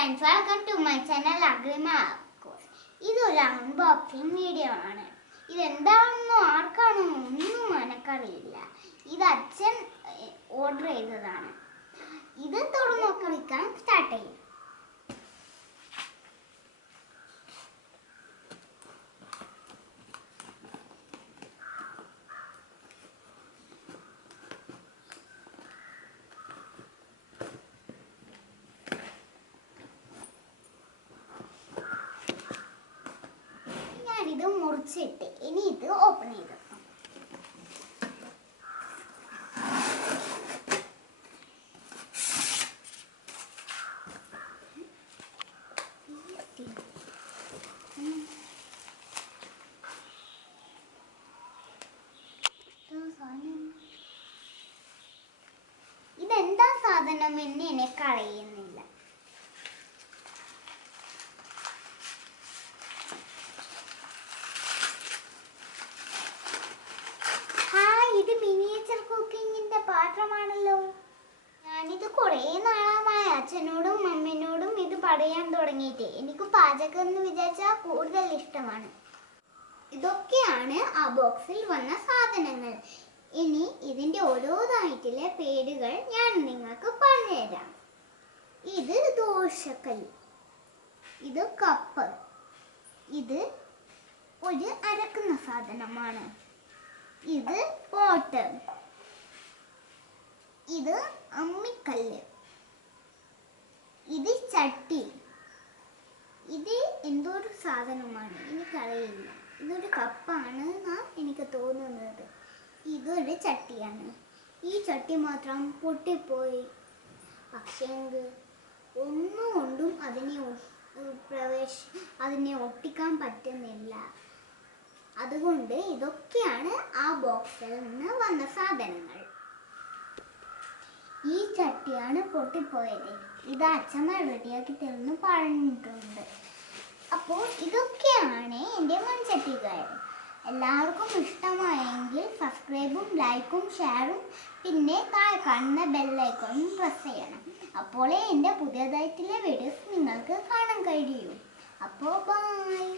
friends, welcome to my channel Agrima Course. ഇതൊരു unboxing video ആണ്. ഇതെന്താണെന്നോ ആർക്കാണോ ഒന്നും മനക്കറിയില്ല. ഇത് അച്ഛൻ ഓർഡർ ചെയ്തതാണ്. ഇത് തുറന്നു കളിക്കാൻ സ്റ്റാർട്ട് ചെയ്യും. ഇത് മുറിച്ചിട്ട് ഇനി ഇത് ഓപ്പൺ ചെയ്ത് ഇതെന്താ സാധനം എന്ന് എനിക്ക് അറിയുന്നില്ല. ഇത് മിനിയേച്ചർ കുക്കിങ്ങിന്റെ പാത്രമാണല്ലോ. ഞാനിത് കുറേ നാളായി അച്ഛനോടും അമ്മനോടും ഇത് പറയാൻ തുടങ്ങിയിട്ട്. എനിക്ക് പാചകം എന്ന് വിചാരിച്ചാൽ കൂടുതൽ ഇഷ്ടമാണ്. ഇതൊക്കെയാണ് ആ ബോക്സിൽ വന്ന സാധനങ്ങൾ. ഇനി ഇതിന്റെ ഓരോന്നായിട്ടുള്ള പേരുകൾ ഞാൻ നിങ്ങൾക്ക് പറഞ്ഞുതരാം. ഇത് ദോശക്കല്ല്, ഇത് കപ്പ്, ഇത് ഒരു അരക്കുന്ന സാധനമാണ്, ഇത് പോട്ട്, ഇത് അമ്മിക്കല്ല്, ഇത് ചട്ടി, ഇത് എന്തോ ഒരു സാധനമാണ്, എനിക്കറിയില്ല. ഇതൊരു കപ്പാണ് എനിക്ക് തോന്നുന്നത്. ഇതൊരു ചട്ടിയാണ്. ഈ ചട്ടി മാത്രം പൊട്ടിപ്പോയി. പക്ഷേ ഒന്നുകൊണ്ടും അതിനെ ഒട്ടിക്കാൻ പറ്റുന്നില്ല. അതുകൊണ്ട് ഇതൊക്കെയാണ് ആ ബോക്സിൽ നിന്ന് വന്ന സാധനങ്ങൾ. ഈ ചട്ടിയാണ് പൊട്ടിപ്പോയത്. ഇത് അച്ഛമ്മ റെഡിയാക്കി തരുന്നു പറഞ്ഞിട്ടുണ്ട്. അപ്പോൾ ഇതൊക്കെയാണ് എൻ്റെ മൺചട്ടികൾ. എല്ലാവർക്കും ഇഷ്ടമായെങ്കിൽ സബ്സ്ക്രൈബും ലൈക്കും ഷെയറും പിന്നെ താഴെ കാണുന്ന ബെല്ലൈക്കണും പ്രസ് ചെയ്യണം. അപ്പോഴേ എൻ്റെ പുതിയതായിട്ടുള്ള വീഡിയോസ് നിങ്ങൾക്ക് കാണാൻ കഴിയൂ. അപ്പോൾ ബൈ.